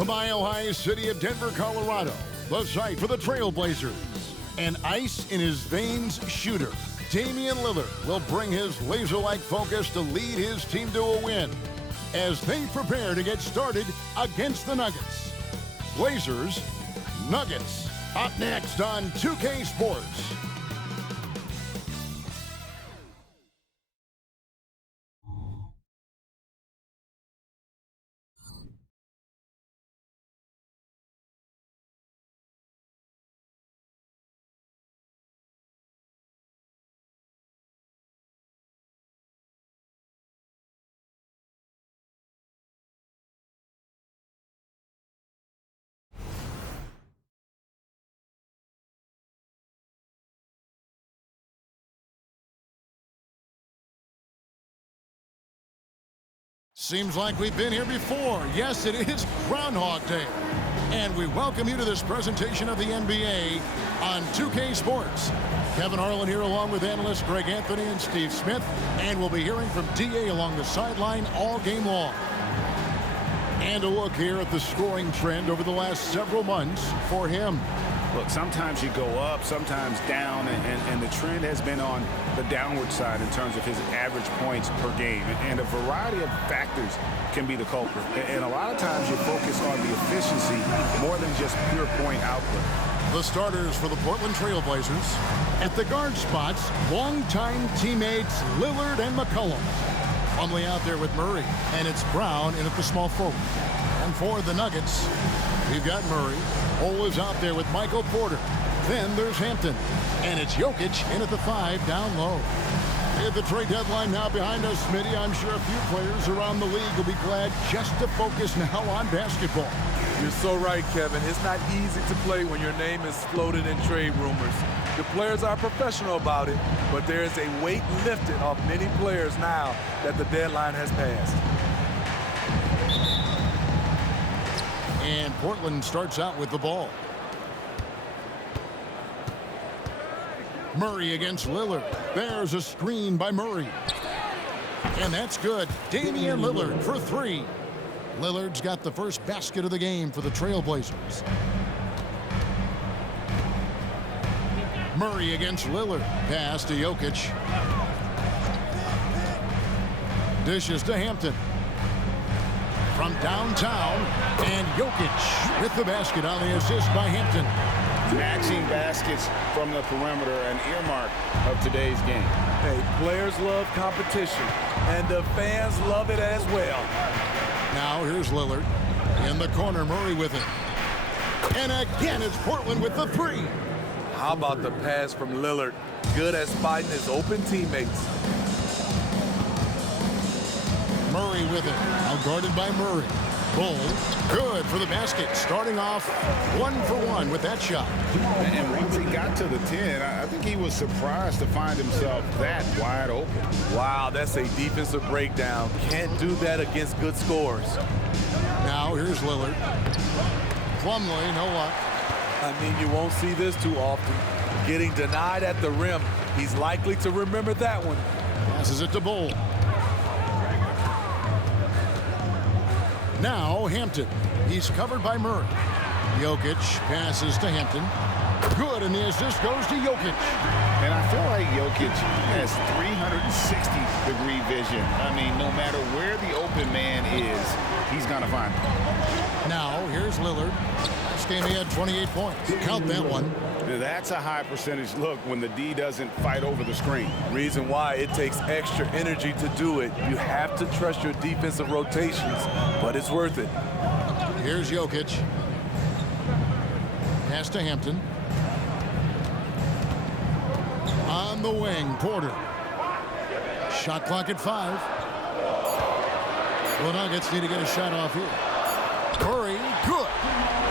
The mile-high city of Denver, Colorado, the site for the Trailblazers. An ice-in-his-veins shooter, Damian Lillard will bring his laser-like focus to lead his team to a win as they prepare to get started against the Nuggets. Blazers, Nuggets, up next on 2K Sports. Seems like we've been here before. Yes, it is Groundhog Day. And we welcome you to this presentation of the NBA on 2K Sports. Kevin Harlan here along with analysts Greg Anthony and Steve Smith. And we'll be hearing from DA along the sideline all game long. And a look here at the scoring trend over the last several months for him. Look, sometimes you go up, sometimes down, and the trend has been on the downward side in terms of his average points per game. And a variety of factors can be the culprit. And a lot of times you focus on the efficiency more than just pure point output. The starters for the Portland Trailblazers. At the guard spots, longtime teammates Lillard and McCollum. Plumlee out there with Murray, and it's Brown in at the small forward. And for the Nuggets, we've got Murray. Ole is out there with Michael Porter. Then there's Hampton. And it's Jokic in at the 5 down low. At the trade deadline now behind us, Smitty, I'm sure a few players around the league will be glad just to focus now on basketball. You're so right, Kevin. It's not easy to play when your name is floated in trade rumors. The players are professional about it, but there is a weight lifted off many players now that the deadline has passed. And Portland starts out with the ball. Murray against Lillard. There's a screen by Murray. And that's good. Damian Lillard for 3. Lillard's got the first basket of the game for the Trailblazers. Murray against Lillard. Pass to Jokic. Dishes to Hampton. From downtown, and Jokic with the basket on the assist by Hampton. Matching baskets from the perimeter, an earmark of today's game. Hey, players love competition, and the fans love it as well. Now here's Lillard. In the corner, Murray with it. And again, it's Portland with the 3. How about the pass from Lillard? Good at spotting his open teammates. Murray with it. Now guarded by Murray. Bull, good for the basket. Starting off 1 for 1 with that shot. And once he got to the 10, I think he was surprised to find himself that wide open. Wow, that's a defensive breakdown. Can't do that against good scores. Now here's Lillard. Plumlee, no luck. I mean, you won't see this too often. Getting denied at the rim. He's likely to remember that one. Passes it to Bull. Now Hampton. He's covered by Murray. Jokic passes to Hampton. Good, and the assist goes to Jokic. And I feel like Jokic has 360-degree vision. I mean, no matter where the open man is, he's going to find him. Now here's Lillard. Last game he had 28 points. Count that one. That's a high percentage look when the D doesn't fight over the screen. Reason why it takes extra energy to do it. You have to trust your defensive rotations, but it's worth it. Here's Jokic. Pass to Hampton. On the wing, Porter. Shot clock at 5. The Nuggets need to get a shot off here. Murray, good.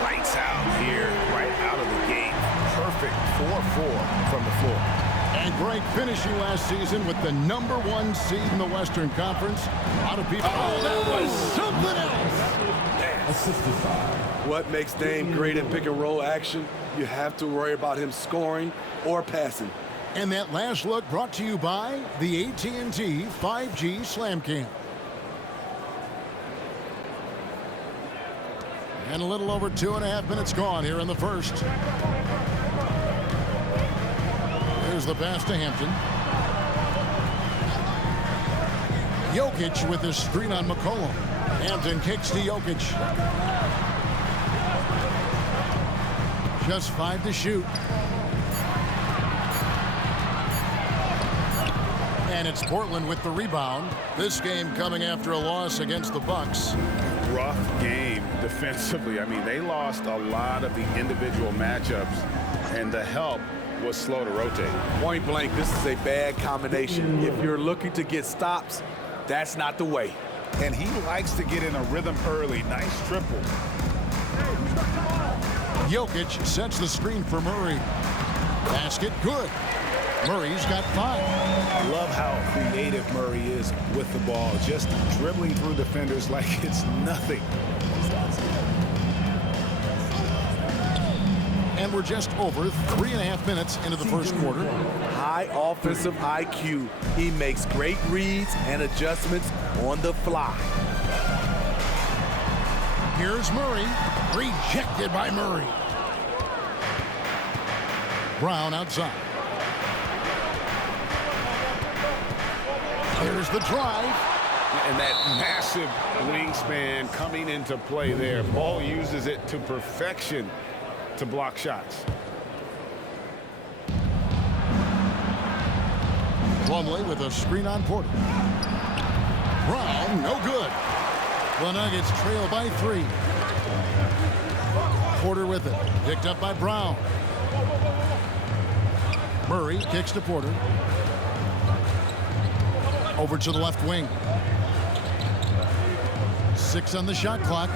Lights out here, right out of the gate. Perfect 4-4 from the floor. And Greg finishing last season with the #1 seed in the Western Conference. A lot of people. Oh, that was something else. What makes Dame great in pick-and-roll action? You have to worry about him scoring or passing. And that last look brought to you by the AT&T 5G Slam Cam. And a little over 2.5 minutes gone here in the first. Here's the pass to Hampton. Jokic with the screen on McCollum. Hampton kicks to Jokic. Just 5 to shoot. And it's Portland with the rebound. This game coming after a loss against the Bucks. Rough game defensively. I mean, they lost a lot of the individual matchups, and the help was slow to rotate. Point blank, this is a bad combination. If you're looking to get stops, that's not the way. And he likes to get in a rhythm early. Nice triple. Jokic sets the screen for Murray. Basket good. Murray's got 5. I love how creative Murray is with the ball, just dribbling through defenders like it's nothing. And we're just over 3.5 minutes into the first quarter. High offensive IQ. He makes great reads and adjustments on the fly. Here's Murray. Rejected by Murray. Brown outside. Here's the drive. And that massive wingspan coming into play there. Ball uses it to perfection to block shots. Plumlee with a screen on Porter. Brown, no good. The Nuggets trail by 3. Porter with it. Picked up by Brown. Murray kicks to Porter. Over to the left wing. 6 on the shot clock.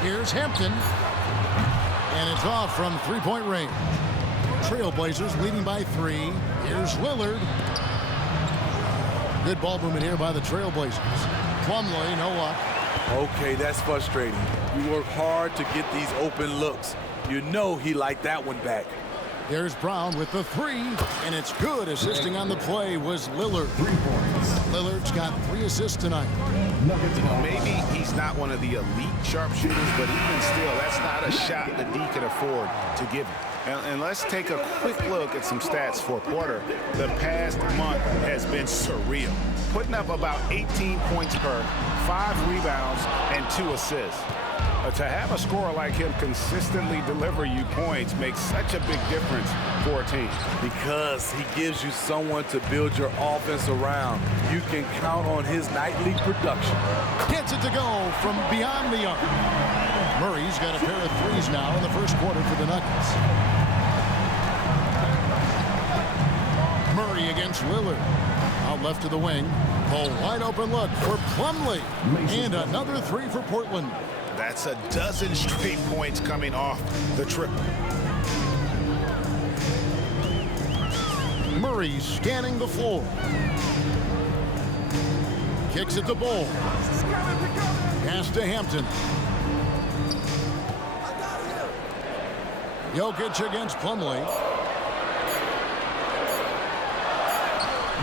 Here's Hampton. And it's off from 3-point range. Trailblazers leading by 3. Here's Lillard. Good ball movement here by the Trailblazers. Plumlee, no luck. Okay, that's frustrating. You work hard to get these open looks. You know he liked that one back. There's Brown with the 3, and it's good. Assisting on the play was Lillard. 3 points. Lillard's got 3 assists tonight. Maybe he's not one of the elite sharpshooters, but even still, that's not a shot that he can afford to give him. And let's take a quick look at some stats for Porter. The past month has been surreal. Putting up about 18 points per, 5 rebounds, and 2 assists. To have a scorer like him consistently deliver you points makes such a big difference for a team. Because he gives you someone to build your offense around. You can count on his nightly production. Gets it to go from beyond the arc. Murray's got a pair of 3s now in the first quarter for the Nuggets. Murray against Lillard. Out left to the wing. A wide open look for Plumlee. And another 3 for Portland. That's a dozen straight points coming off the triple. Murray scanning the floor. Kicks it to Bull. Pass to Hampton. Jokic against Plumlee.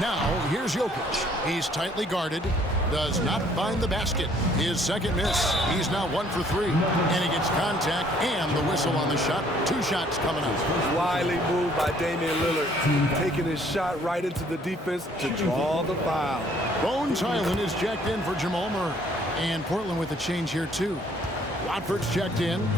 Now, here's Jokic. He's tightly guarded. Does not find the basket. His second miss. He's now 1 for 3. And he gets contact and the whistle on the shot. 2 shots coming out. Wily move by Damian Lillard. Taking his shot right into the defense to draw the foul. Bones Highland is checked in for Jamal Murray. And Portland with a change here, too. Watford's checked in.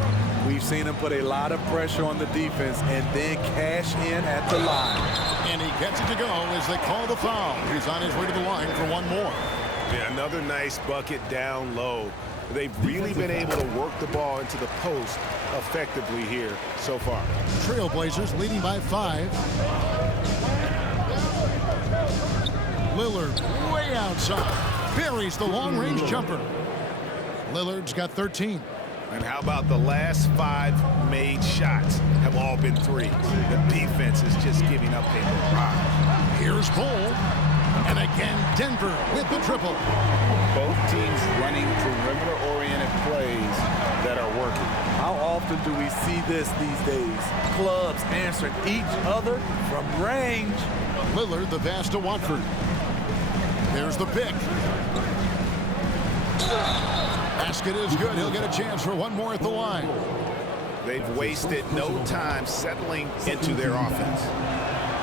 We've seen him put a lot of pressure on the defense and then cash in at the line. And he gets it to go as they call the foul. He's on his way to the line for 1 more. Yeah, another nice bucket down low. They've really been able to work the ball into the post effectively here so far. Trailblazers leading by 5. Lillard way outside. Buries the long-range jumper. Lillard's got 13. And how about the last 5 made shots have all been 3s. The defense is just giving up a barrage. Here's Bull. And again, Denver with the triple. Both teams running perimeter-oriented plays that are working. How often do we see this these days? Clubs answering each other from range. Lillard the pass to Watford. There's the pick. Basket is good. He'll get a chance for one more at the line. They've wasted no time settling into their offense.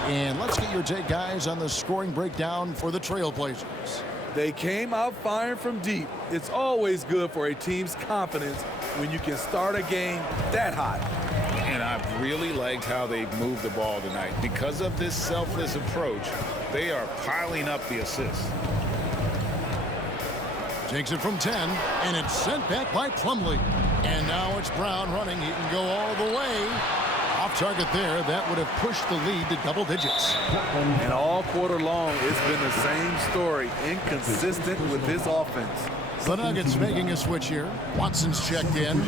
And let's get your take, guys, on the scoring breakdown for the Trailblazers. They came out firing from deep. It's always good for a team's confidence when you can start a game that hot. And I've really liked how they've moved the ball tonight. Because of this selfless approach, they are piling up the assists. Takes it from 10, and it's sent back by Plumlee. And now it's Brown running. He can go all the way. Off target there. That would have pushed the lead to double digits. And all quarter long, it's been the same story. Inconsistent with his offense. The Nuggets making a switch here. Watson's checked in.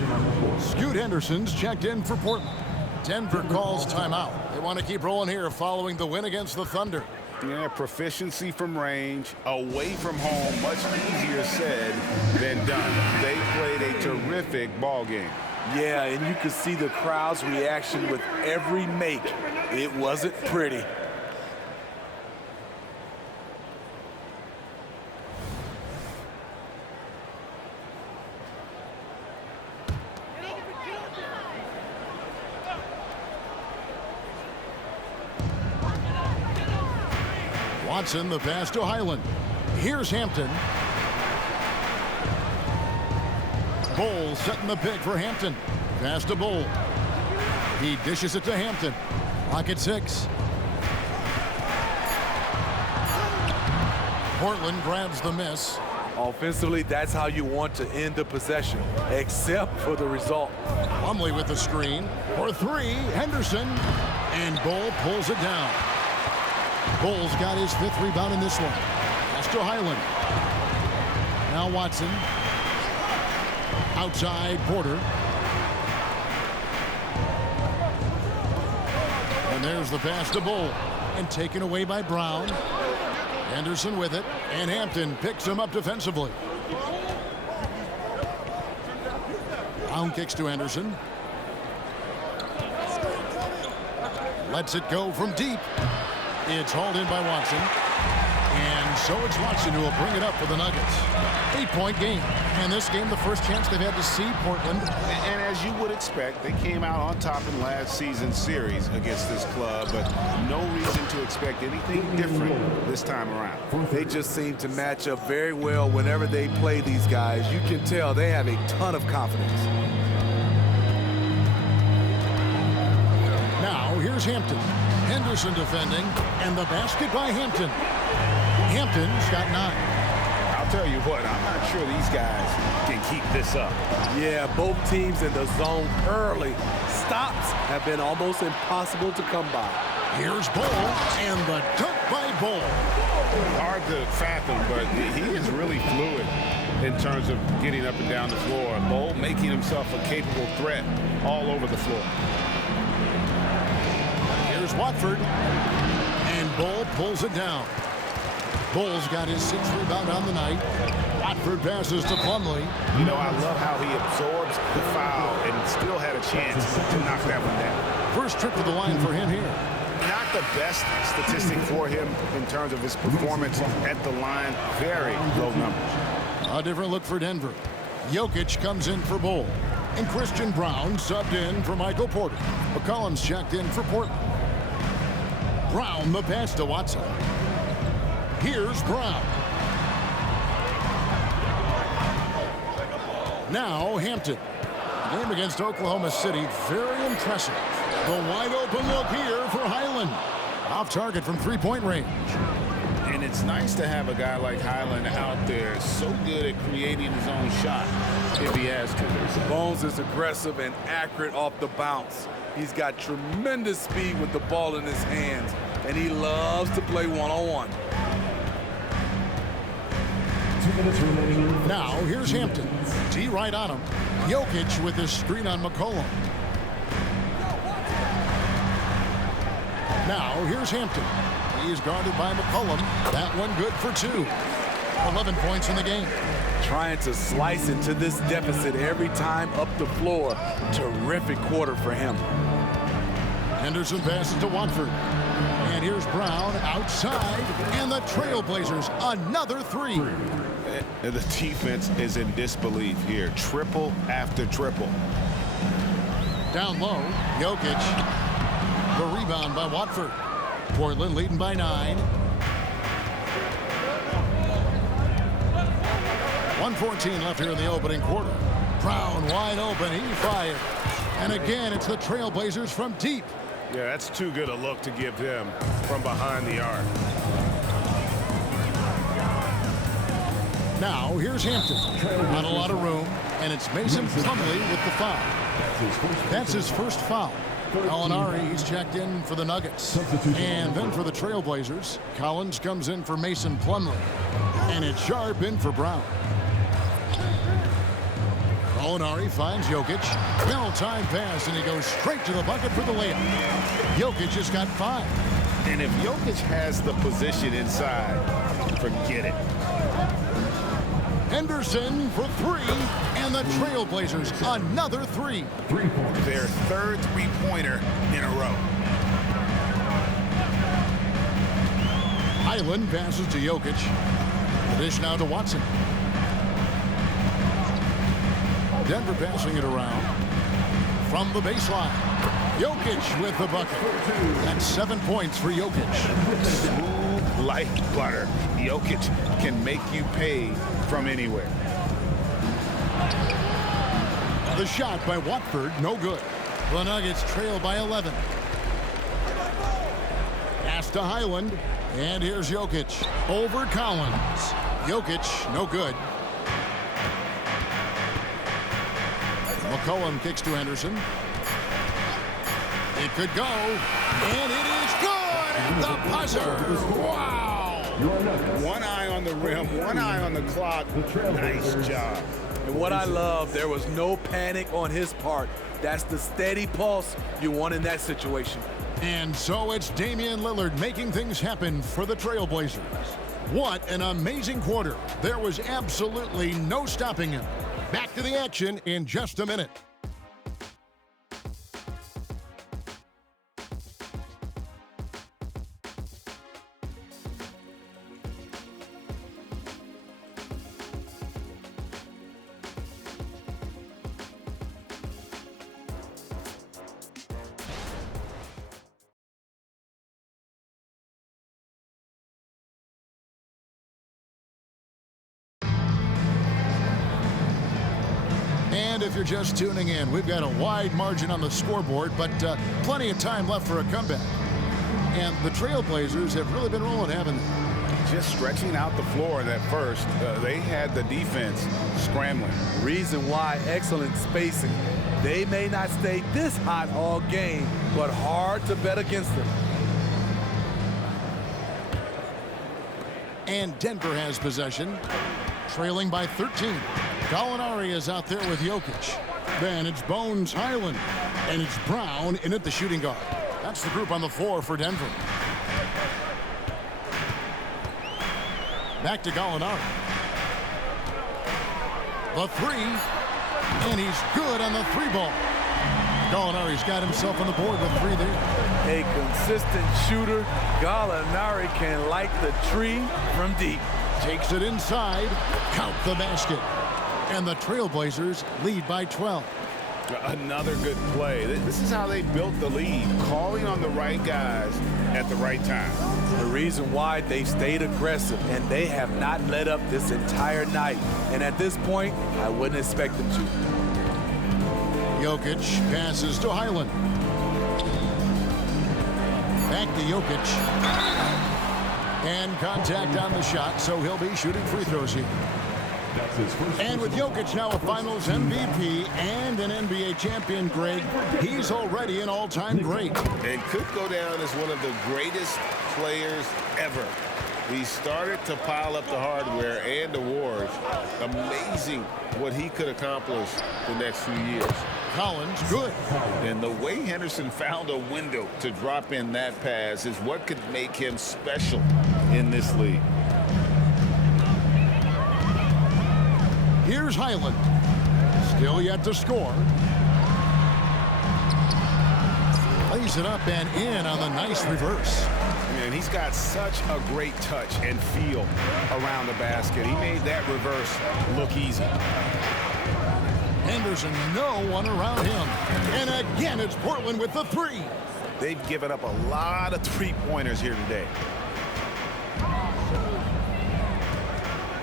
Scoot Henderson's checked in for Portland. Denver calls timeout. They want to keep rolling here following the win against the Thunder. Yeah, proficiency from range, away from home, much easier said than done. They played a terrific ball game. Yeah, and you could see the crowd's reaction with every make. It wasn't pretty. Watson, the pass to Highland. Here's Hampton. Bull setting the pick for Hampton. Pass to Bull. He dishes it to Hampton. Clock at 6. Portland grabs the miss. Offensively, that's how you want to end the possession, except for the result. Plumlee with the screen. For 3, Henderson. And Bull pulls it down. Bull's got his 5th rebound in this one. Pass to Highland. Now Watson. Outside Porter. And there's the pass to Bull. And taken away by Brown. Henderson with it. And Hampton picks him up defensively. Brown kicks to Henderson. Lets it go from deep. It's hauled in by Watson. And so it's Watson who will bring it up for the Nuggets. 8-point game. And this game, the first chance they've had to see Portland. And as you would expect, they came out on top in last season's series against this club, but no reason to expect anything different this time around. They just seem to match up very well whenever they play these guys. You can tell they have a ton of confidence. Now, here's Hampton. Henderson defending, and the basket by Hampton. Hampton's got 9. I'll tell you what, I'm not sure these guys can keep this up. Yeah, both teams in the zone early. Stops have been almost impossible to come by. Here's Bull, and the dunk by Bull. Hard to fathom, but he is really fluid in terms of getting up and down the floor. Bull making himself a capable threat all over the floor. Here's Watford, and Bull pulls it down. Bull's got his 6th rebound on the night. Watford passes to Plumlee. You know, I love how he absorbs the foul and still had a chance to knock that one down. First trip to the line for him here. Not the best statistic for him in terms of his performance at the line. Very low numbers. A different look for Denver. Jokic comes in for Bull. And Christian Brown subbed in for Michael Porter. McCollum's checked in for Portland. Brown the pass to Watson. Here's Brown. Now Hampton. The game against Oklahoma City, very impressive. The wide open look here for Highland. Off target from 3-point range. And it's nice to have a guy like Highland out there, so good at creating his own shot if he has to. Bones is aggressive and accurate off the bounce. He's got tremendous speed with the ball in his hands, and he loves to play one-on-one. Now, here's Hampton. T right on him. Jokic with his screen on McCollum. Now, here's Hampton. He's guarded by McCollum. That one good for 2. 11 points in the game. Trying to slice into this deficit every time up the floor. Terrific quarter for him. Henderson passes to Watford. And here's Brown outside, and the Trailblazers another three. The defense is in disbelief here. Triple after triple. Down low, Jokic. The rebound by Watford. Portland leading by 9. 1:14 left here in the opening quarter. Brown wide open, he fired. And again, it's the Trailblazers from deep. Yeah, that's too good a look to give them from behind the arc. Now, here's Hampton. Not a lot of room, and it's Mason Plumlee with the foul. That's his first foul. Gallinari, he's checked in for the Nuggets. And then for the Trailblazers, Collins comes in for Mason Plumlee. And it's Sharp in for Brown. Gallinari finds Jokic. Well-timed pass, and he goes straight to the bucket for the layup. Jokic has got 5. And if Jokic has the position inside, forget it. Henderson for 3, and the Trailblazers another 3. Their third three-pointer in a row. Highland passes to Jokic. The dish now to Watson. Denver passing it around. From the baseline. Jokic with the bucket. That's 7 points for Jokic. Smooth like butter. Jokic can make you pay from anywhere. The shot by Watford, no good. The Nuggets trail by 11. Pass to Highland. And here's Jokic. Over Collins. Jokic, no good. McCollum kicks to Henderson. It could go. And it is good at the buzzer. Wow. One eye on the rim, one eye on the clock. Nice job. And what I love, there was no panic on his part. That's the steady pulse you want in that situation. And so it's Damian Lillard making things happen for the Trailblazers. What an amazing quarter. There was absolutely no stopping him. Back to the action in just a minute. And if you're just tuning in, we've got a wide margin on the scoreboard, but plenty of time left for a comeback. And the Trailblazers have really been rolling, haven't they? Just stretching out the floor in that first. They had the defense scrambling. Reason why, excellent spacing. They may not stay this hot all game, but hard to bet against them. And Denver has possession, trailing by 13. Gallinari is out there with Jokic. Then it's Bones Highland. And it's Brown in at the shooting guard. That's the group on the floor for Denver. Back to Gallinari. The 3. And he's good on the 3 ball. Gallinari's got himself on the board with 3 there. A consistent shooter. Gallinari can light the tree from deep. Takes it inside. Count the basket. And the Trailblazers lead by 12. Another good play. This is how they built the lead, calling on the right guys at the right time. The reason why they've stayed aggressive, and they have not let up this entire night. And at this point, I wouldn't expect them to. Jokic passes to Highland. Back to Jokic. And contact on the shot, so he'll be shooting free throws here. And with Jokic now a Finals MVP and an NBA champion, Greg, he's already an all-time great. And could go down as one of the greatest players ever. He started to pile up the hardware and awards. Amazing what he could accomplish the next few years. Collins, good. And the way Henderson found a window to drop in that pass is what could make him special in this league. Here's Highland. Still yet to score. Lays it up and in on the nice reverse. And he's got such a great touch and feel around the basket. He made that reverse look easy. Henderson, no one around him. And again, it's Portland with the three. They've given up a lot of three-pointers here today.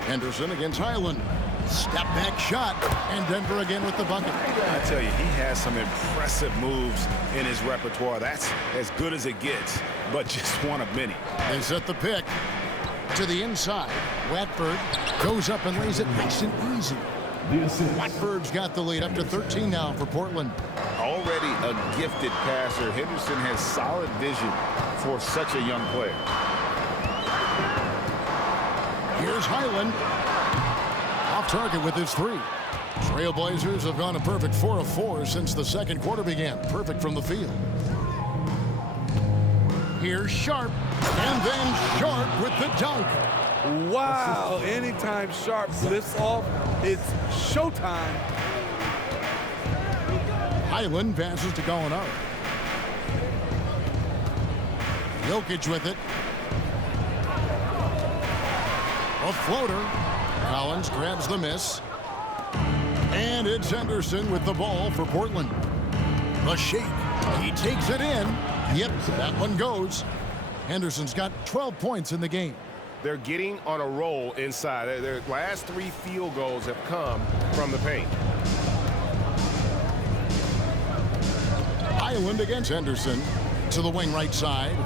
Henderson against Highland. Step back shot, and Denver again with the bucket. I tell you, he has some impressive moves in his repertoire. That's as good as it gets, but just one of many. They set the pick to the inside. Watford goes up and lays it nice and easy. Watford's got the lead up to 13 now for Portland. Already a gifted passer, Henderson has solid vision for such a young player. Here's Highland. Off target with his three. Trailblazers have gone a perfect 4 of 4 since the second quarter began. Perfect from the field. Here's Sharp, and then Sharp with the dunk. Wow, anytime Sharp lifts off, it's showtime. Highland passes to Gallinari. Jokic with it. A floater. Collins grabs the miss. And it's Henderson with the ball for Portland. The shake. He takes it in. Yep, that one goes. Henderson's got 12 points in the game. They're getting on a roll inside. Their last 3 field goals have come from the paint. Highland against Henderson to the wing right side.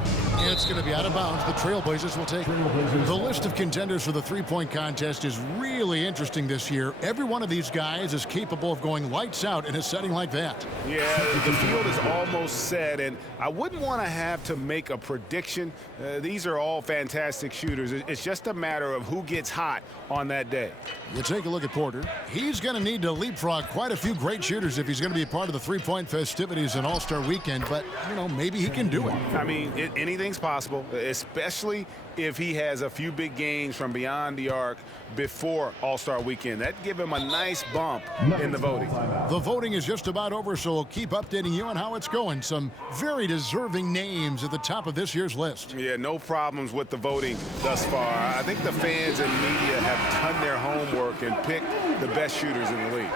It's going to be out of bounds. The Trailblazers will take it. The list of contenders for the three-point contest is really interesting this year. Every one of these guys is capable of going lights out in a setting like that. Yeah, the field is almost set, and I wouldn't want to have to make a prediction. These are all fantastic shooters. It's just a matter of who gets hot on that day. You take a look at Porter. He's going to need to leapfrog quite a few great shooters if he's going to be a part of the three-point festivities in All-Star Weekend, but, you know, maybe he can do it. I mean, anything's possible, especially if he has a few big games from beyond the arc before All-Star Weekend. That'd give him a nice bump in the voting. The voting is just about over, so we'll keep updating you on how it's going. Some very deserving names at the top of this year's list. Yeah, no problems with the voting thus far. I think the fans and media have done their homework and picked the best shooters in the league.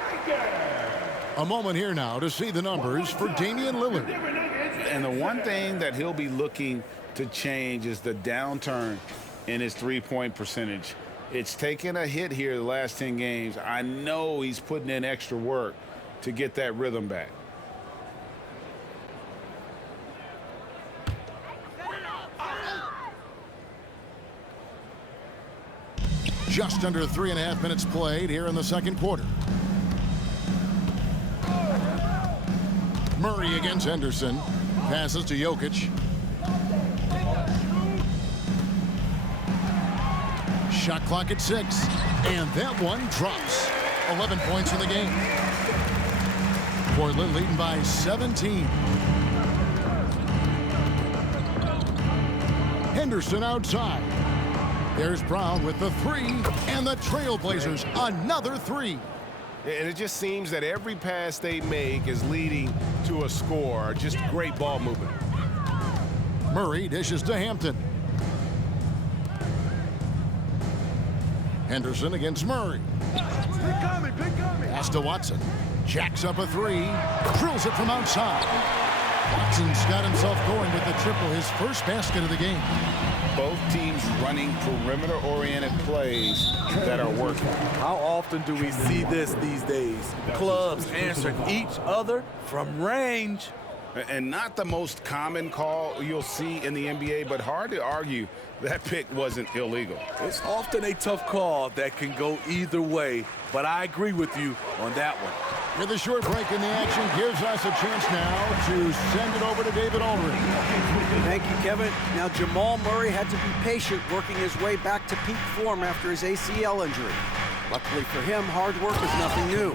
A moment here now to see the numbers for Damian Lillard. And the one thing that he'll be looking to change is the downturn in his three-point percentage. It's taken a hit here the last 10 games. I know he's putting in extra work to get that rhythm back. Just under 3.5 minutes played here in the second quarter. Murray against Henderson. Passes to Jokic. Shot clock at 6. And that one drops. 11 points in the game. Portland leading by 17. Henderson outside. There's Brown with the three. And the Trailblazers another three. And it just seems that every pass they make is leading to a score. Just great ball movement. Murray dishes to Hampton. Henderson against Murray. Pass to Watson. Jacks up a three. Drills it from outside. Watson's got himself going with the triple, his first basket of the game. Both teams running perimeter-oriented plays that are working. How often do we see this these days? Clubs answering each other from range. And not the most common call you'll see in the NBA, but hard to argue that pick wasn't illegal. It's often a tough call that can go either way, but I agree with you on that one. With a short break in the action gives us a chance now to send it over to David Aldridge. Thank you, Kevin. Now, Jamal Murray had to be patient working his way back to peak form after his ACL injury. Luckily for him, hard work is nothing new.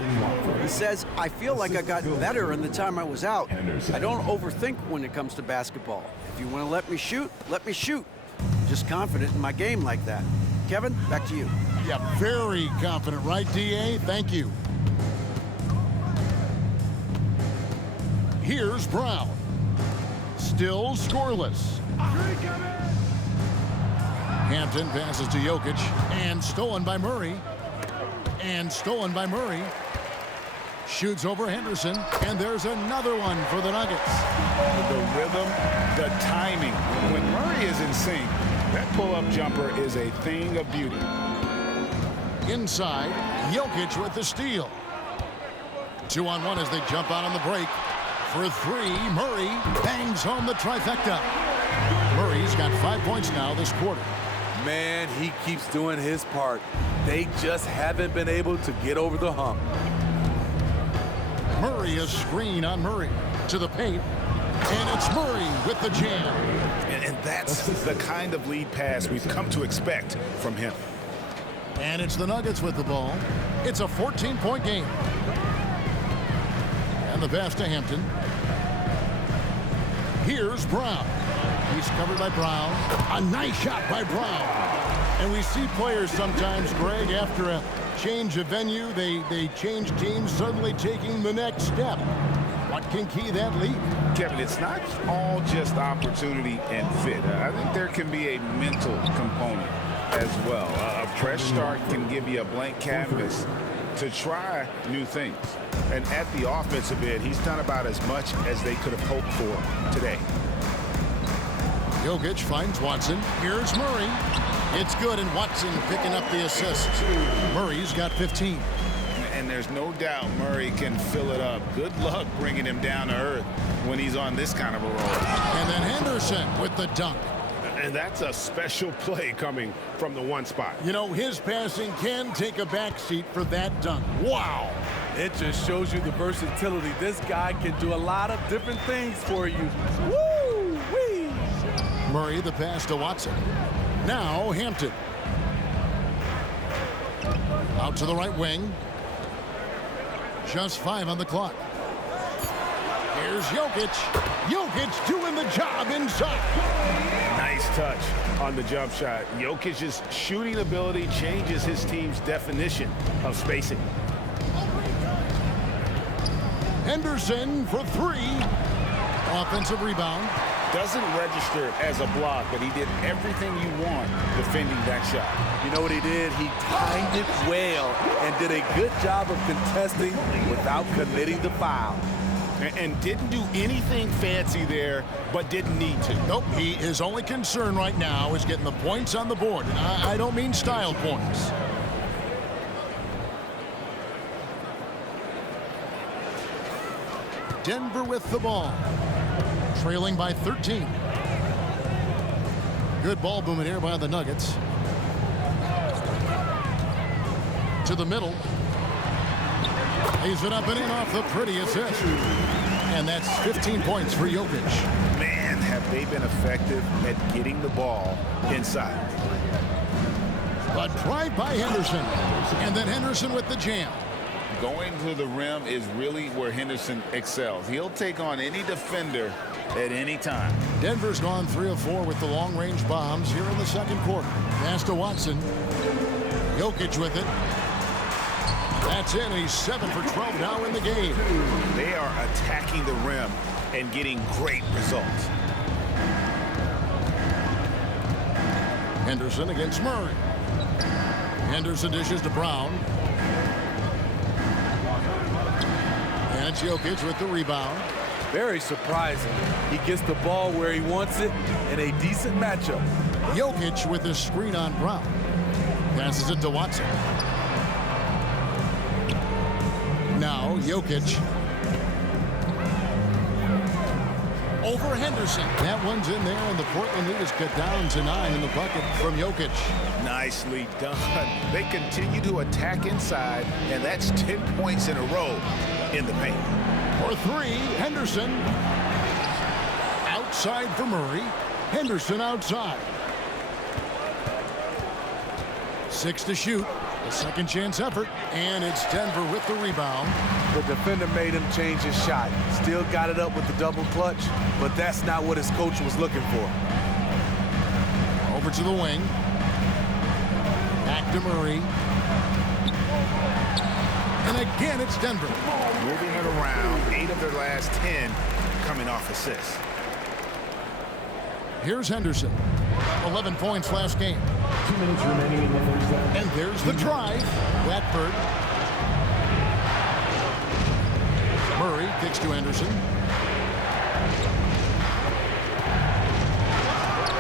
He says, I feel like I got better in the time I was out. I don't overthink when it comes to basketball. If you want to let me shoot, let me shoot. I'm just confident in my game like that. Kevin, back to you. Yeah, very confident, right, D.A.? Thank you. Here's Brown. still scoreless. Hampton passes to Jokic, and stolen by Murray. And stolen by Murray. Shoots over Henderson, and there's another one for the Nuggets. The rhythm, the timing. When Murray is in sync, that pull-up jumper is a thing of beauty. Inside, Jokic with the steal. 2-on-1 as they jump out on the break. For three, Murray bangs home the trifecta. Murray's got 5 points now this quarter. Man, he keeps doing his part. They just haven't been able to get over the hump. Murray, a screen on Murray. To the paint. And it's Murray with the jam. And that's the kind of lead pass we've come to expect from him. And it's the Nuggets with the ball. It's a 14-point game. And the pass to Hampton. Here's Brown. He's covered by Brown. A nice shot by Brown. And we see players sometimes, Greg, after a change of venue, they change teams, suddenly taking the next step. What can key that lead? Kevin, it's not all just opportunity and fit. I think there can be a mental component as well. A fresh start can give you a blank canvas to try new things. And at the offensive end, he's done about as much as they could have hoped for today. Jokic finds Watson. Here's Murray. It's good, and Watson picking up the assist. Murray's got 15. And there's no doubt Murray can fill it up. Good luck bringing him down to earth when he's on this kind of a roll. And then Henderson with the dunk. And that's a special play coming from the one spot. You know, his passing can take a backseat for that dunk. Wow. It just shows you the versatility. This guy can do a lot of different things for you. Woo-wee! Murray, the pass to Watson. Now Hampton. Out to the right wing. Just 5 on the clock. Here's Jokic. Jokic doing the job inside. Nice touch on the jump shot. Jokic's shooting ability changes his team's definition of spacing. Henderson for 3. Offensive rebound. Doesn't register as a block, but he did everything you want defending that shot. You know what he did? He timed it well and did a good job of contesting without committing the foul. And didn't do anything fancy there, but didn't need to. Nope, his only concern right now is getting the points on the board. And I don't mean style points. Denver with the ball. Trailing by 13. Good ball movement here by the Nuggets. To the middle. Lays it up and in off the pretty assist. And that's 15 points for Jokic. Man, have they been effective at getting the ball inside. But drive by Henderson. And then Henderson with the jam. Going to the rim is really where Henderson excels. He'll take on any defender at any time. Denver's gone 3 of 4 with the long-range bombs here in the second quarter. Pass to Watson. Jokic with it. That's in. He's 7 for 12 now in the game. They are attacking the rim and getting great results. Henderson against Murray. Henderson dishes to Brown. And it's Jokic with the rebound. Very surprising. He gets the ball where he wants it in a decent matchup. Jokic with his screen on Brown. Passes it to Watson. Now Jokic. Over Henderson. That one's in there, and the Portland lead is cut down to 9 in the bucket from Jokic. Nicely done. They continue to attack inside, and that's 10 points in a row in the paint. For 3, Henderson. Outside for Murray. Henderson outside. 6 to shoot. A second chance effort. And it's Denver with the rebound. The defender made him change his shot. Still got it up with the double clutch, but that's not what his coach was looking for. Over to the wing. Back to Murray. And again, it's Denver. Moving it around, 8 of their last 10 coming off assists. Here's Henderson. 11 points last game. 2 minutes remaining in the first half. And there's the drive. Watford. Murray kicks to Henderson.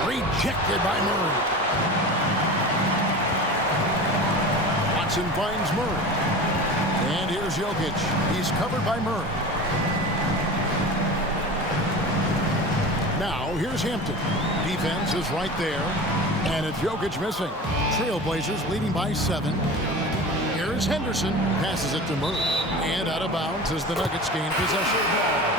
Rejected by Murray. Watson finds Murray. And here's Jokic. He's covered by Murray. Now, here's Hampton. Defense is right there. And it's Jokic missing. Trailblazers leading by 7. Here's Henderson. Passes it to Murray. And out of bounds as the Nuggets gain possession.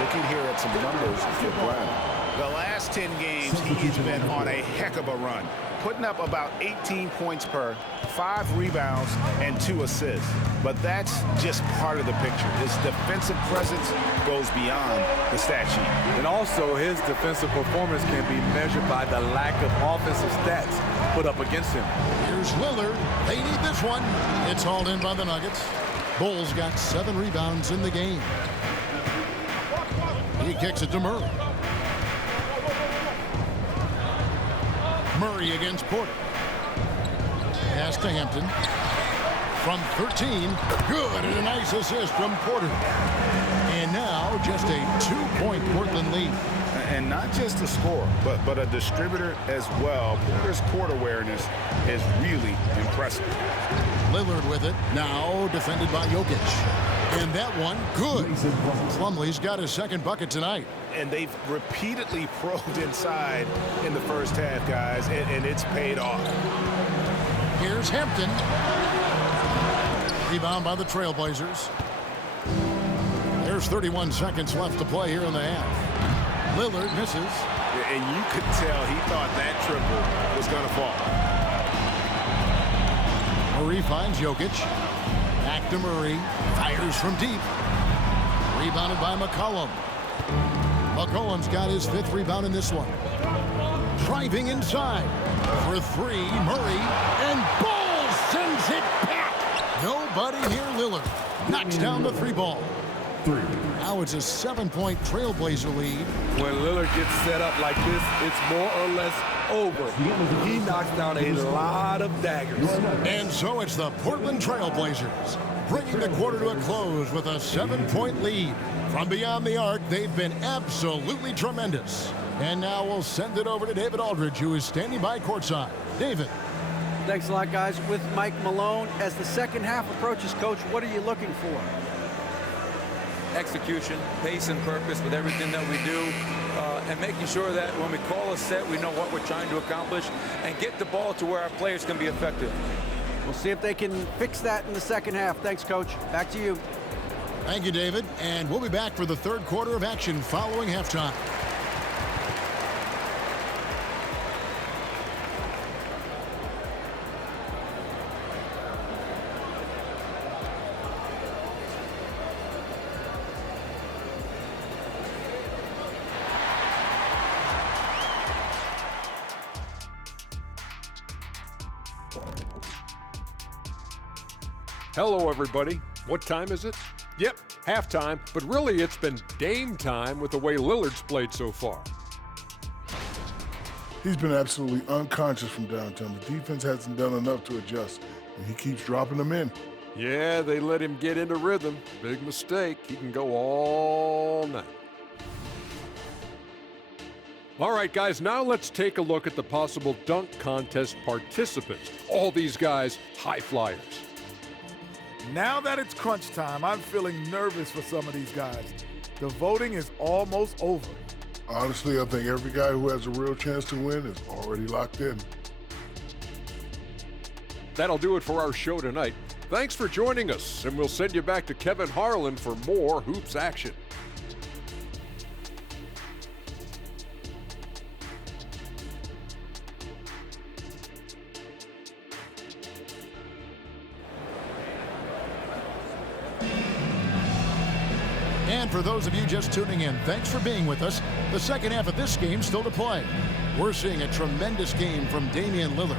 Looking here at some numbers for Brown. The last 10 games, he's been on a heck of a run, putting up about 18 points per, 5 rebounds, and 2 assists. But that's just part of the picture. His defensive presence goes beyond the stat sheet. And also, his defensive performance can be measured by the lack of offensive stats put up against him. Here's Lillard. They need this one. It's hauled in by the Nuggets. Bulls got 7 rebounds in the game. He kicks it to Murray. Murray against Porter. Pass to Hampton. From 13. Good, and a nice assist from Porter. And now just a 2-point Portland lead. And not just a scorer, but a distributor as well. Porter's court awareness is really impressive. Lillard with it. Now defended by Jokic. And that one, good. Plumlee's got his second bucket tonight. And they've repeatedly probed inside in the first half, guys, and it's paid off. Here's Hampton. Rebound by the Trailblazers. There's 31 seconds left to play here in the half. Lillard misses. And you could tell he thought that triple was going to fall. Murray finds Jokic. Back to Murray. Fires from deep. Rebounded by McCollum. McCollum's got his 5th rebound in this one. Driving inside. For 3, Murray. And Ball sends it back. Nobody near Lillard. Knocks down the 3 ball. Now it's a 7-point Trailblazer lead. When Lillard gets set up like this, it's more or less over. He knocks down a lot of daggers. And so it's the Portland Trailblazers bringing the quarter to a close with a 7-point lead. From beyond the arc, they've been absolutely tremendous. And now we'll send it over to David Aldridge, who is standing by courtside. David. Thanks a lot, guys. With Mike Malone, as the second half approaches, Coach, what are you looking for? Execution, pace, and purpose with everything that we do, and making sure that when we call a set, we know what we're trying to accomplish and get the ball to where our players can be effective. We'll see if they can fix that in the second half. Thanks, Coach. Back to you. Thank you, David. And we'll be back for the 3rd quarter of action following halftime. Hello, everybody. What time is it? Yep, halftime, but really it's been Dame time with the way Lillard's played so far. He's been absolutely unconscious from downtown. The defense hasn't done enough to adjust, and he keeps dropping them in. Yeah, they let him get into rhythm. Big mistake. He can go all night. All right, guys, now let's take a look at the possible dunk contest participants. All these guys, high flyers. Now that it's crunch time, I'm feeling nervous for some of these guys. The voting is almost over. Honestly, I think every guy who has a real chance to win is already locked in. That'll do it for our show tonight. Thanks for joining us, and we'll send you back to Kevin Harlan for more hoops action. And for those of you just tuning in, thanks for being with us. The second half of this game still to play. We're seeing a tremendous game from Damian Lillard.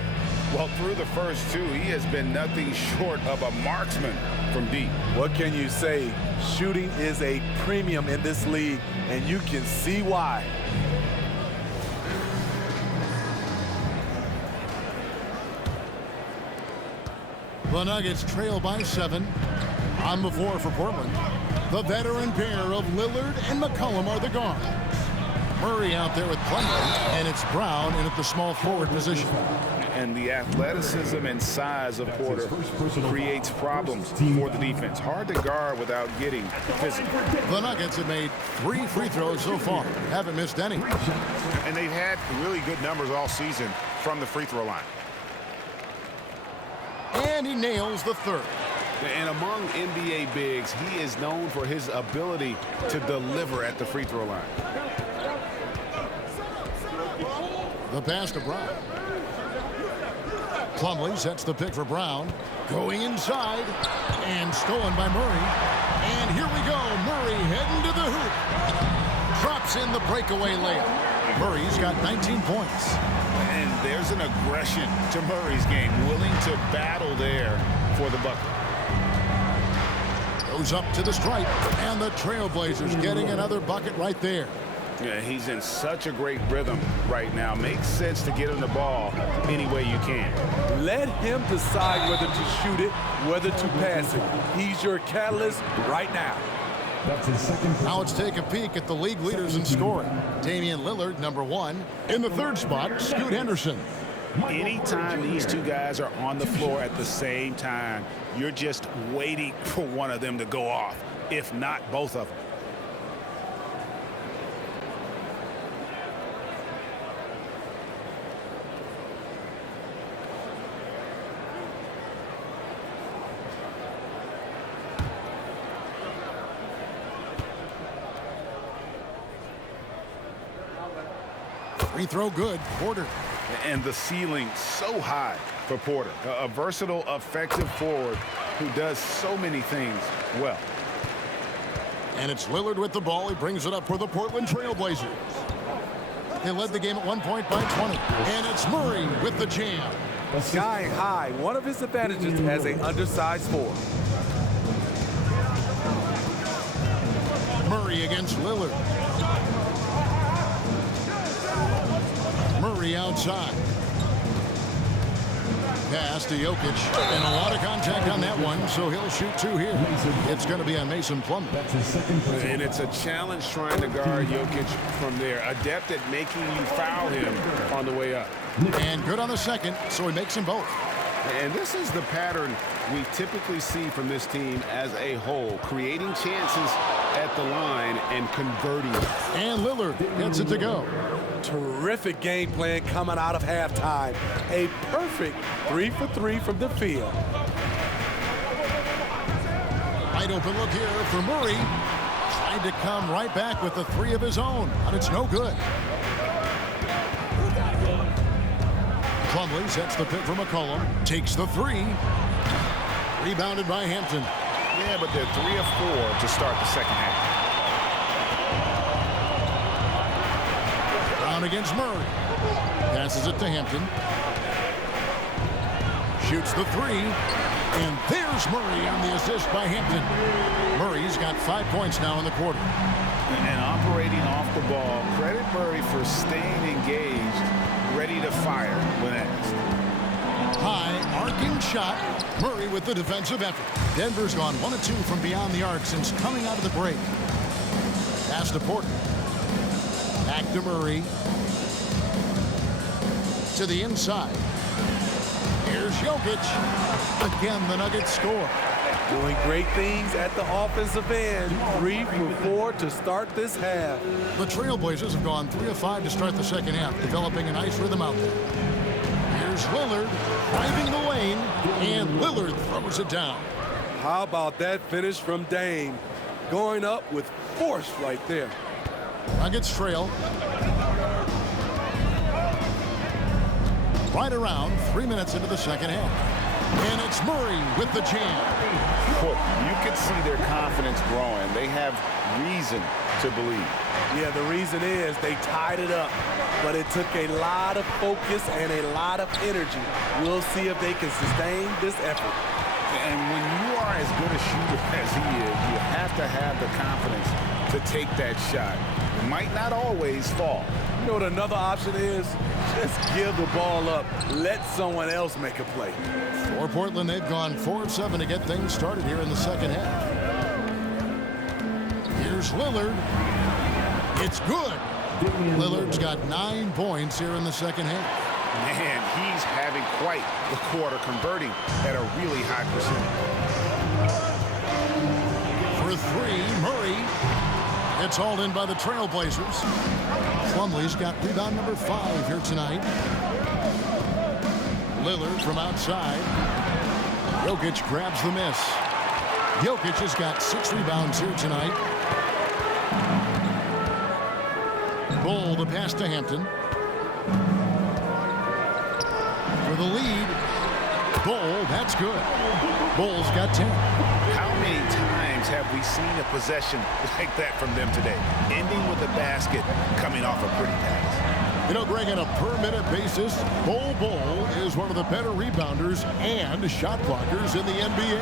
Well, through the first 2, he has been nothing short of a marksman from deep. What can you say? Shooting is a premium in this league, and you can see why. The Nuggets trail by 7. On the floor for Portland, the veteran pair of Lillard and McCollum are the guards. Murray out there with Plumlee, and it's Brown in at the small forward position. And the athleticism and size of Porter creates problems for the defense. Hard to guard without getting physical. The Nuggets have made 3 free throws so far. Haven't missed any. And they've had really good numbers all season from the free throw line. And he nails the third. And among NBA bigs, he is known for his ability to deliver at the free throw line. The pass to Brown. Plumlee sets the pick for Brown. Going inside. And stolen by Murray. And here we go. Murray heading to the hoop. Drops in the breakaway layup. Murray's got 19 points. And there's an aggression to Murray's game. Willing to battle there for the bucket. Goes up to the stripe. And the Trailblazers getting another bucket right there. Yeah, he's in such a great rhythm right now. Makes sense to get him the ball any way you can. Let him decide whether to shoot it, whether to pass it. He's your catalyst right now. That's his second. Now let's take a peek at the league leaders in scoring. Damian Lillard, number 1. In the third spot, Scoot Henderson. Anytime these two guys are on the floor at the same time, you're just waiting for one of them to go off, if not both of them. Free throw good. Porter. And the ceiling so high for Porter. A versatile, effective forward who does so many things well. And it's Lillard with the ball. He brings it up for the Portland Trailblazers. They led the game at one point by 20. And it's Murray with the jam. Skying high, one of his advantages as an undersized forward. Murray against Lillard. Murray outside. Pass to Jokic. And a lot of contact on that one, so he'll shoot 2 here. It's going to be on Mason Plumlee. That's his second. And it's a challenge trying to guard Jokic from there. Adept at making you foul him on the way up. And good on the second, so he makes them both. And this is the pattern we typically see from this team as a whole. Creating chances at the line and converting. And Lillard gets it to go. Terrific game plan coming out of halftime. A perfect 3 for 3 from the field. Wide open look here for Murray. Tried to come right back with the 3 of his own, but it's no good. Plumlee sets the pick for McCollum. Takes the 3. Rebounded by Hampton. Yeah, but they're 3 of 4 to start the second half. Brown against Murray. Passes it to Hampton. Shoots the 3. And there's Murray on the assist by Hampton. Murray's got 5 points now in the quarter. And operating off the ball, credit Murray for staying engaged, ready to fire when asked. High, arcing shot. Murray with the defensive effort. Denver's gone 1 of 2 from beyond the arc since coming out of the break. Pass to Porter. Back to Murray. To the inside. Here's Jokic. Again, the Nuggets score. Doing great things at the offensive end. 3 for 4 to start this half. The Trailblazers have gone 3 of 5 to start the second half, developing a nice rhythm out there. Here's Lillard driving the lane, and Lillard throws it down. How about that finish from Dame? Going up with force right there. Nuggets trail. Right around 3 minutes into the second half. And it's Murray with the jam. Well, you can see their confidence growing. They have reason to believe. Yeah, the reason is they tied it up, but it took a lot of focus and a lot of energy. We'll see if they can sustain this effort. And when you are as good a shooter as he is, you have to have the confidence to take that shot. might not always fall. You know what another option is? Just give the ball up. Let someone else make a play. For Portland, they've gone 4 of 7 to get things started here in the second half. Here's Lillard. It's good. Lillard's got 9 points here in the second half. Man, he's having quite the quarter, converting at a really high percentage. For 3, Murray. It's hauled in by the Trailblazers. Plumlee's got rebound number 5 here tonight. Lillard from outside. Jokic grabs the miss. Jokic has got 6 rebounds here tonight. Bull the pass to Hampton. For the lead. Bull, that's good. Bull's got 10. How many times have we seen a possession like that from them today? Ending with a basket, coming off a pretty pass. You know, Greg, on a per-minute basis, Bull is one of the better rebounders and shot blockers in the NBA.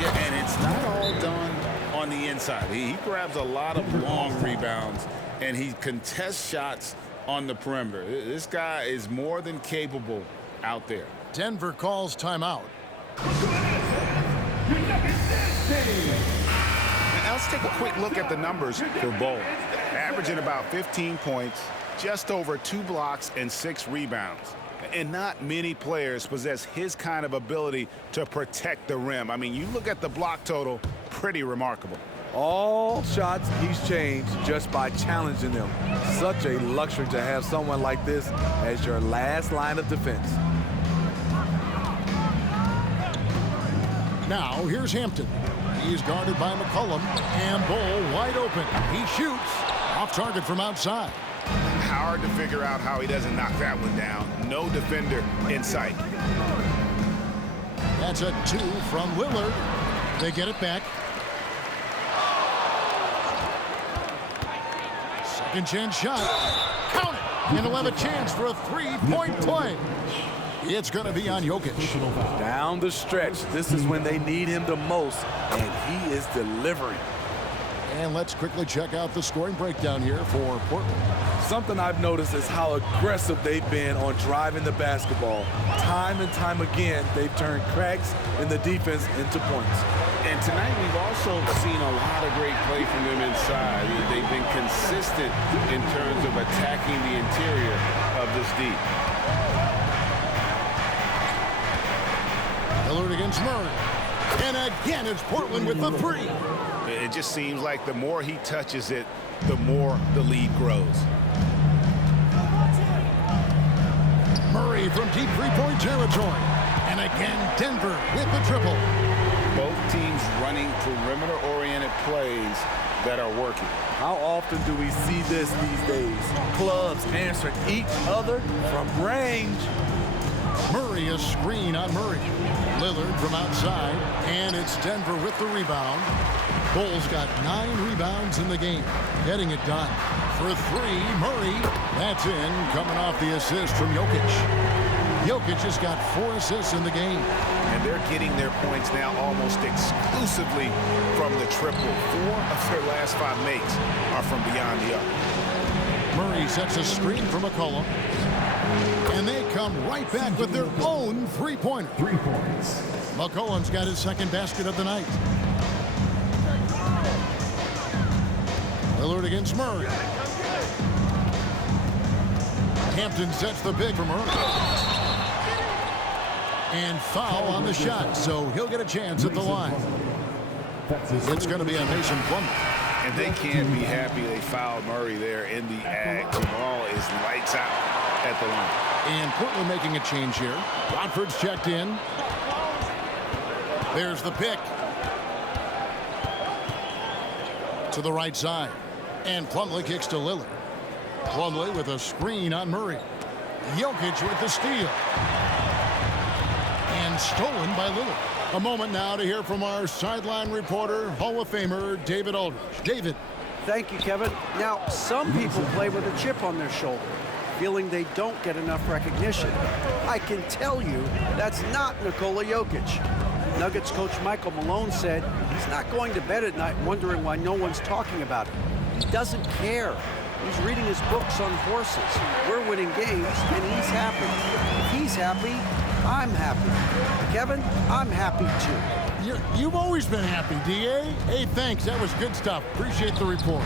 Yeah, and it's not all done on the inside. He grabs a lot of long rebounds, and he contests shots on the perimeter. This guy is more than capable out there. Denver calls timeout. Now let's take a quick look at the numbers for Bull. Averaging about 15 points, just over 2 blocks and 6 rebounds. And not many players possess his kind of ability to protect the rim. I mean, you look at the block total, pretty remarkable. All shots he's changed just by challenging them. Such a luxury to have someone like this as your last line of defense. Now, here's Hampton. He's guarded by McCollum, and Bull wide open. He shoots off target from outside. Hard to figure out how he doesn't knock that one down. No defender in sight. That's a 2 from Lillard. They get it back. Second chance shot. Count it. And he'll have a chance for a 3-point play. It's going to be on Jokic. Down the stretch, this is when they need him the most, and he is delivering. And let's quickly check out the scoring breakdown here for Portland. Something I've noticed is how aggressive they've been on driving the basketball. Time and time again, they've turned cracks in the defense into points. And tonight we've also seen a lot of great play from them inside. They've been consistent in terms of attacking the interior of this deep. Lillard against Murray. And again, it's Portland with the 3. It just seems like the more he touches it, the more the lead grows. Murray from deep 3-point territory. And again, Denver with the triple. Both teams running perimeter-oriented plays that are working. How often do we see this these days? Clubs answer each other from range. Murray, a screen on Murray. Lillard from outside, and it's Denver with the rebound. Bull's got 9 rebounds in the game, getting it done. For 3, Murray, that's in, coming off the assist from Jokic. Jokic has got 4 assists in the game. And they're getting their points now almost exclusively from the triple. 4 of their last 5 makes are from beyond the arc. Murray sets a screen for McCollum. And they come right back with their own 3-pointer. 3 points. McCollum's got his second basket of the night. Lillard against Murray. Hampton sets the pick for Murray. And foul on the shot, so he'll get a chance at the line. It's going to be a Mason Plumlee. And they can't be happy they fouled Murray there in the act. The ball is lights out at the line. And Portland making a change here. Rodford's checked in. There's the pick. To the right side. And Plumlee kicks to Lillard. Plumlee with a screen on Murray. Jokic with the steal. And stolen by Lillard. A moment now to hear from our sideline reporter, Hall of Famer David Aldridge. David. Thank you, Kevin. Now, some people play with a chip on their shoulder, feeling they don't get enough recognition. I can tell you that's not Nikola Jokic. Nuggets coach Michael Malone said he's not going to bed at night wondering why no one's talking about him. He doesn't care. He's reading his books on horses. We're winning games, and he's happy. If he's happy, I'm happy. Kevin, I'm happy too. You've always been happy, D.A. Hey, thanks. That was good stuff. Appreciate the report.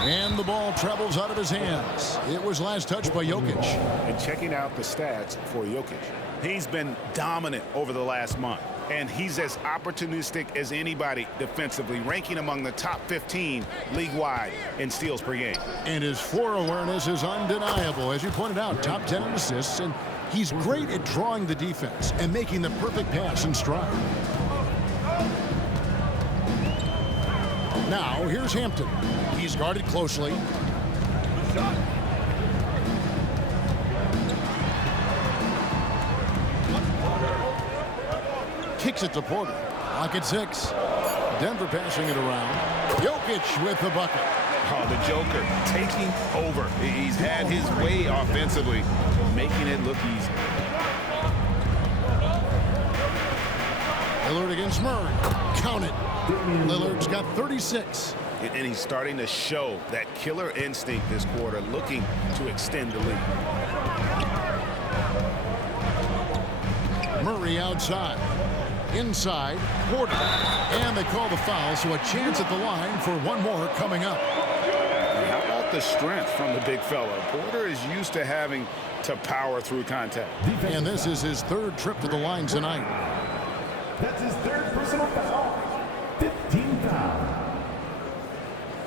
And the ball travels out of his hands. It was last touched by Jokic. And checking out the stats for Jokic, he's been dominant over the last month. And he's as opportunistic as anybody defensively, ranking among the top 15 league-wide in steals per game. And his floor awareness is undeniable. As you pointed out, top 10 in assists, and he's great at drawing the defense and making the perfect pass in stride. Now, here's Hampton. He's guarded closely. Kicks it to Porter. Lock at 6. Denver passing it around. Jokic with the bucket. Oh, the Joker taking over. He's had his way offensively, making it look easy. Lillard against Murray. Count it. Lillard's got 36. And he's starting to show that killer instinct this quarter, looking to extend the lead. Murray outside. Inside, Porter. And they call the foul, so a chance at the line for one more coming up. And how about the strength from the big fella? Porter is used to having to power through contact. And this is his third trip to the line tonight. That's his third personal foul. 15 foul.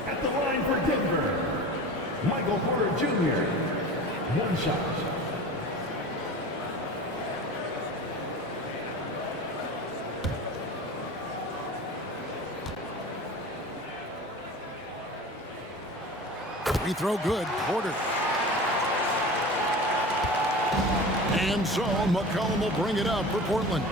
At the line for Denver, Michael Porter Jr. One shot. Free throw good. Porter. And so McCollum will bring it up for Portland.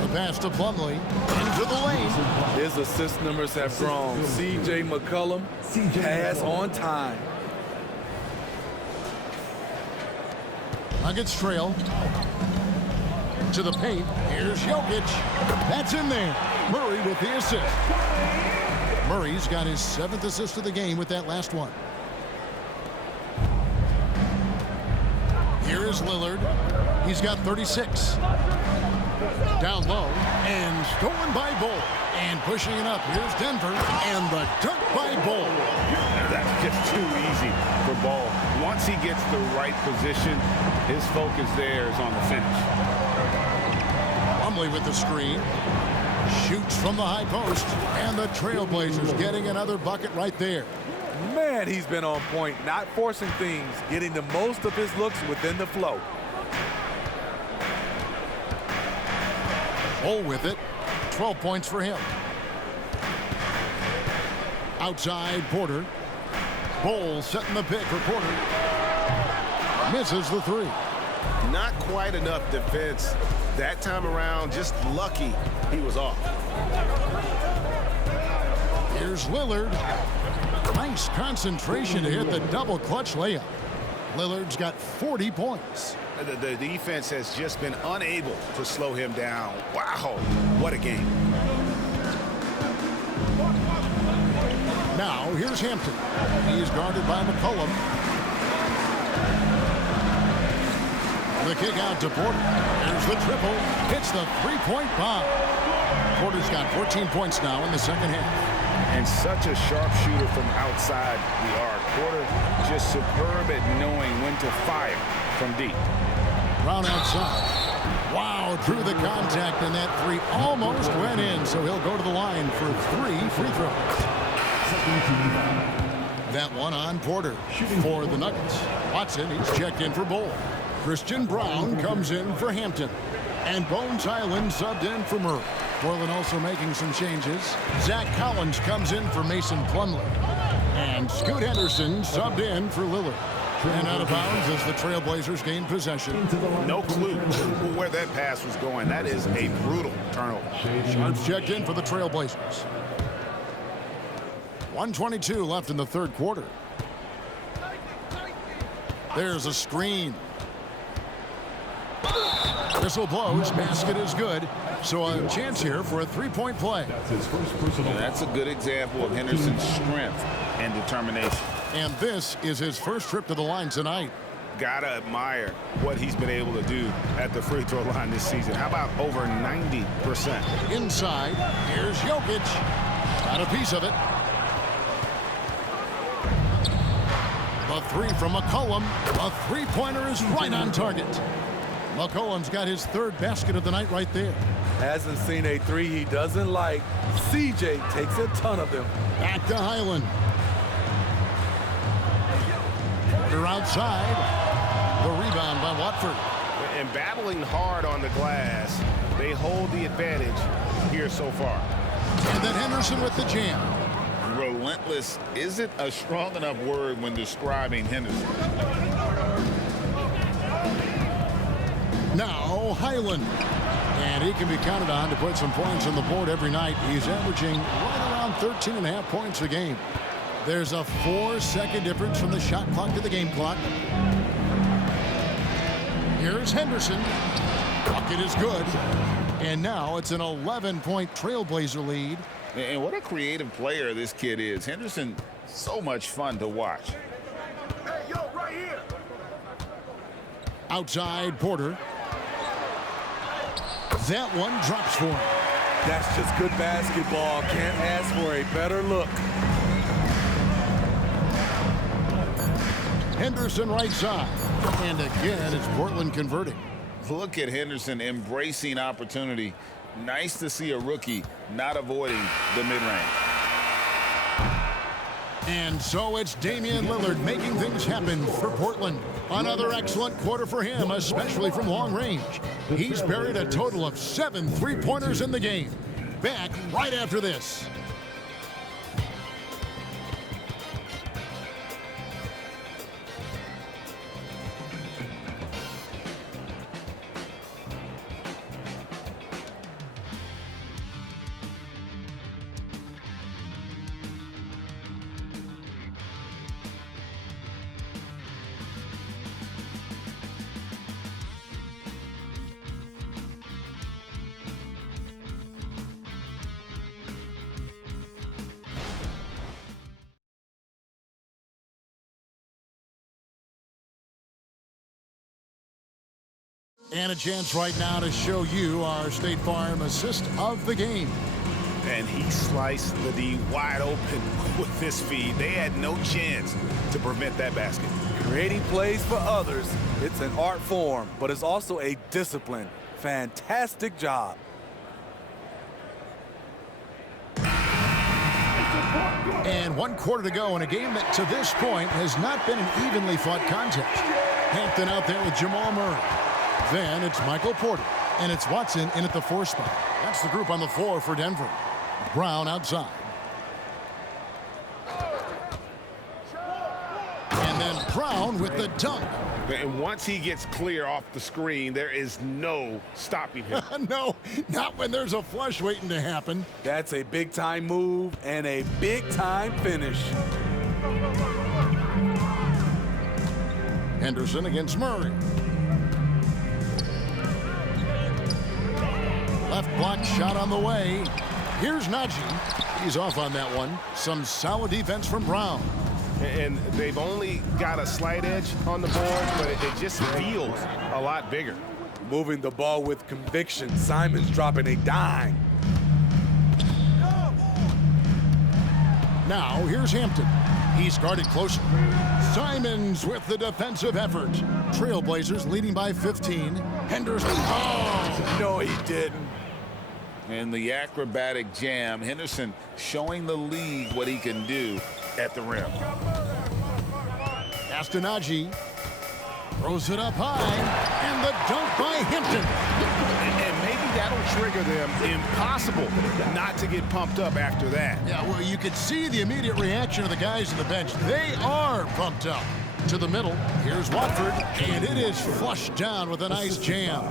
The pass to Plumlee. Into the lane. His assist numbers have grown. C.J. McCollum pass on time. Nuggets trail. To the paint. Here's Jokic. That's in there. Murray with the assist. Murray's got his 7th assist of the game with that last one. Here is Lillard. He's got 36. Down low and stolen by Bull. And pushing it up. Here's Denver and the dunk by Bull. That's just too easy for Ball. Once he gets the right position, his focus there is on the finish. Plumlee with the screen. Shoots from the high post. And the Trailblazers getting another bucket right there. Man, he's been on point, not forcing things, getting the most of his looks within the flow. Bull with it. 12 points for him. Outside Porter. Bull setting the pick for Porter. Misses the 3. Not quite enough defense that time around. Just lucky he was off. Here's Lillard. Nice concentration to hit the double clutch layup. Lillard's got 40 points. The defense has just been unable to slow him down. Wow, what a game. Now, here's Hampton. He's guarded by McCollum. The kick out to Porter. There's the triple. Hits the three-point bomb. Porter's got 14 points now in the second half. And such a sharp shooter from outside the arc. Porter just superb at knowing when to fire from deep. Brown outside. Wow, through the contact, and that 3 almost went in, so he'll go to the line for 3 free throws. That one on Porter for the Nuggets. Watson, he's checked in for Bull. Christian Brown comes in for Hampton. And Bones Highland subbed in for Murray. Portland also making some changes. Zach Collins comes in for Mason Plumlee. And Scoot Henderson subbed in for Lillard. And out of bounds as the Trailblazers gain possession. No clue where that pass was going. That is a brutal turnover. Sharps checked in for the Trailblazers. 1:22 left in the third quarter. There's a screen. Whistle blows, basket is good. So a chance here for a three-point play. That's his first personal. That's a good example of Henderson's strength and determination. And this is his first trip to the line tonight. Gotta admire what he's been able to do at the free throw line this season. How about over 90%? Inside, here's Jokic. Got a piece of it. The three from McCollum. A three-pointer is right on target. McCollum's got his third basket of the night right there. Hasn't seen a three he doesn't like. CJ takes a ton of them. Back to Highland. Porter outside. The rebound by Watford. And battling hard on the glass, they hold the advantage here so far. And then Henderson with the jam. Relentless isn't a strong enough word when describing Henderson. Now Highland. And he can be counted on to put some points on the board every night. He's averaging right around 13.5 points a game. There's a 4-second difference from the shot clock to the game clock. Here's Henderson. Bucket is good. And now it's an 11-point Trailblazer lead. And what a creative player this kid is. Henderson, so much fun to watch. Hey, yo, right here. Outside Porter. That one drops for him. That's just good basketball. Can't ask for a better look. Henderson right side. And again, it's Portland converting. Look at Henderson embracing opportunity. Nice to see a rookie not avoiding the mid-range. And so it's Damian Lillard making things happen for Portland. Another excellent quarter for him, especially from long range. He's buried a total of 7 three-pointers in the game. Back right after this. And a chance right now to show you our State Farm assist of the game. And he sliced the D wide open with this feed. They had no chance to prevent that basket. Creating plays for others, it's an art form, but it's also a discipline. Fantastic job. And 1 quarter to go in a game that to this point has not been an evenly fought contest. Hampton out there with Jamal Murray. Then it's Michael Porter, and it's Watson in at the 4 spot. That's the group on the floor for Denver. Brown outside. And then Brown with the dunk. And once he gets clear off the screen, there is no stopping him. No, not when there's a flush waiting to happen. That's a big-time move and a big-time finish. Henderson against Murray. Left block shot on the way. Here's Najee. He's off on that one. Some solid defense from Brown. And they've only got a slight edge on the board, but it just feels a lot bigger. Moving the ball with conviction. Simon's dropping a dime. Now here's Hampton. He's guarded closer. Simons with the defensive effort. Trailblazers leading by 15. Henderson. Oh! No, he didn't. And the acrobatic jam. Henderson showing the league what he can do at the rim. Najee throws it up high. And the dunk by Hampton. And maybe that'll trigger them. Impossible not to get pumped up after that. Yeah, well, you could see the immediate reaction of the guys on the bench. They are pumped up. To the middle, here's Watford, and it is flushed down with a nice jam.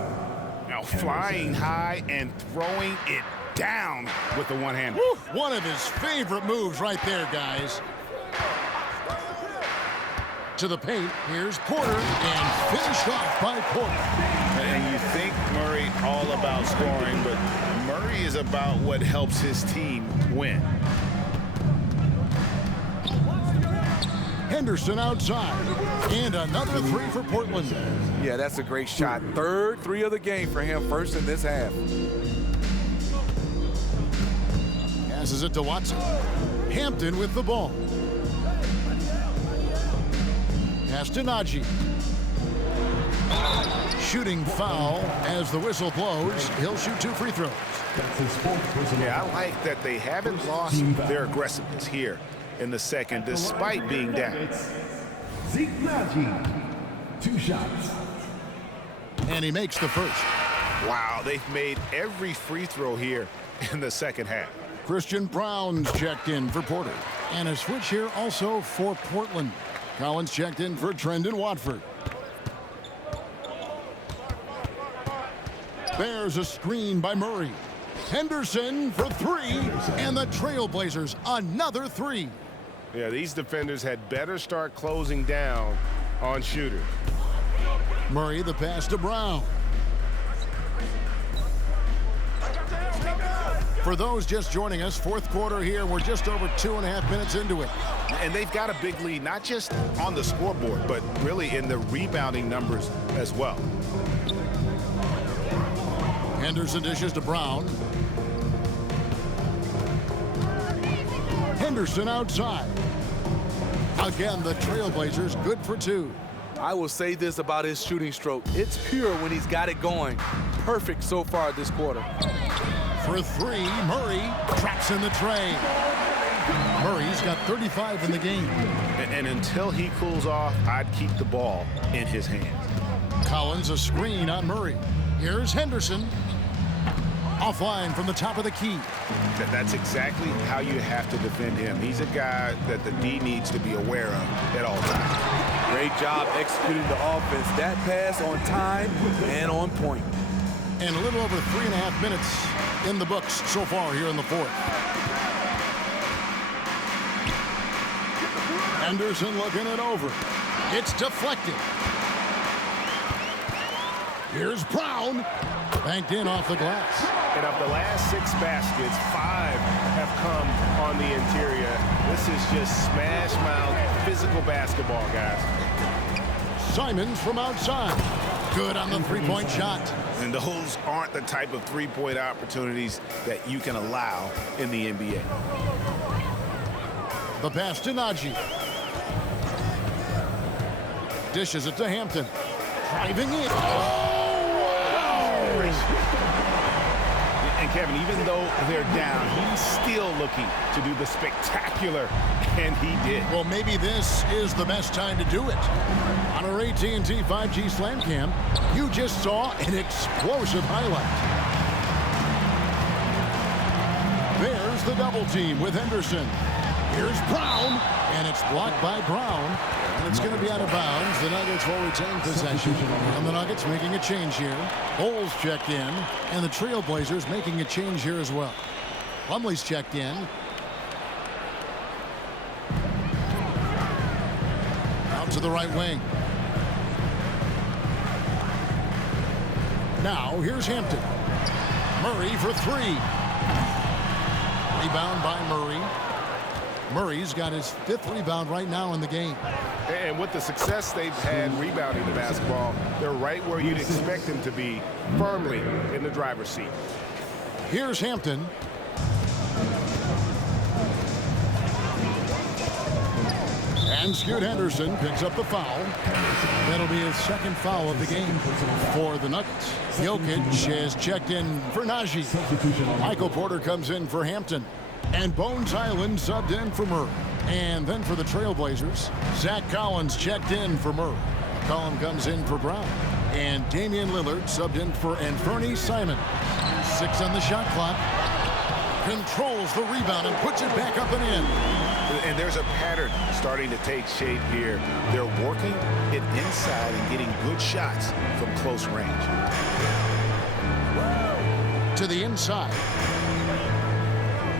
Now flying high and throwing it down with the one-hander. One of his favorite moves right there, guys. To the paint, here's Porter, and finished off by Porter. And think Murray all about scoring, but Murray is about what helps his team win. Henderson outside. And another three for Portland. Yeah, that's a great shot. Third three of the game for him, first in this half. Passes it to Watson. Hampton with the ball. Pass to Najee. Shooting foul as the whistle blows. He'll shoot 2 free throws. Yeah, I like that they haven't lost their aggressiveness here in the second, despite being down. Zeke Najee, 2 shots. And he makes the first. Wow, they've made every free throw here in the second half. Christian Brown's checked in for Porter. And a switch here also for Portland. Collins checked in for Trendon Watford. There's a screen by Murray. Henderson for 3. And the Trailblazers another 3. Yeah, these defenders had better start closing down on shooters. Murray the pass to Brown. For those just joining us, fourth quarter here. We're just over 2.5 minutes into it. And they've got a big lead, not just on the scoreboard, but really in the rebounding numbers as well. Henderson dishes to Brown. Henderson outside. Again, the Trailblazers good for 2. I will say this about his shooting stroke. It's pure when he's got it going. Perfect so far this quarter. For 3, Murray traps in the tray. Murray's got 35 in the game. And until he cools off, I'd keep the ball in his hands. Collins a screen on Murray. Here's Henderson. Offline from the top of the key. That's exactly how you have to defend him. He's a guy that the D needs to be aware of at all times. Great job executing the offense. That pass on time and on point. And a little over 3.5 minutes in the books so far here in the fourth. Henderson looking it over. It's deflected. Here's Brown. Banked in off the glass. And of the last 6 baskets, 5 have come on the interior. This is just smash mouth physical basketball, guys. Simons from outside. Good on the three-point shot. And those aren't the type of three-point opportunities that you can allow in the NBA. The pass to Najee. Dishes it to Hampton. Driving in. And Kevin, even though they're down, he's still looking to do the spectacular, and he did. Well, maybe this is the best time to do it. On our AT&T 5G Slam Cam, you just saw an explosive highlight. There's the double team with Henderson. Here's Brown, and it's blocked by Brown. And it's going to be out of bounds. The Nuggets will retain possession. And the Nuggets making a change here. Bulls checked in. And the Trailblazers making a change here as well. Plumlee's checked in. Out to the right wing. Now, here's Hampton. Murray for 3. Rebound by Murray. Murray's got his 5th rebound right now in the game. And with the success they've had rebounding the basketball, they're right where you'd expect them to be, firmly in the driver's seat. Here's Hampton. And Scoot Henderson picks up the foul. That'll be his 2nd foul of the game for the Nuggets. Jokic has checked in for Najee. Michael Porter comes in for Hampton. And Bones Island subbed in for Murray. And then for the Trailblazers, Zach Collins checked in for Murray. McCollum comes in for Brown. And Damian Lillard subbed in for Anthony Simon. 6 on the shot clock. Controls the rebound and puts it back up and in. And there's a pattern starting to take shape here. They're working it inside and getting good shots from close range. To the inside.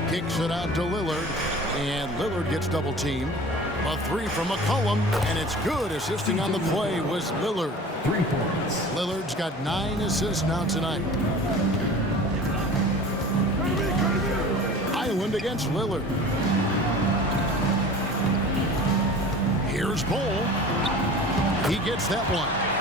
Kicks it out to Lillard. And Lillard gets double teamed. A three from McCollum, and it's good. Assisting on the play was Lillard. 3 points. Lillard's got 9 assists now tonight. Island against Lillard. Here's Bol. He gets that one.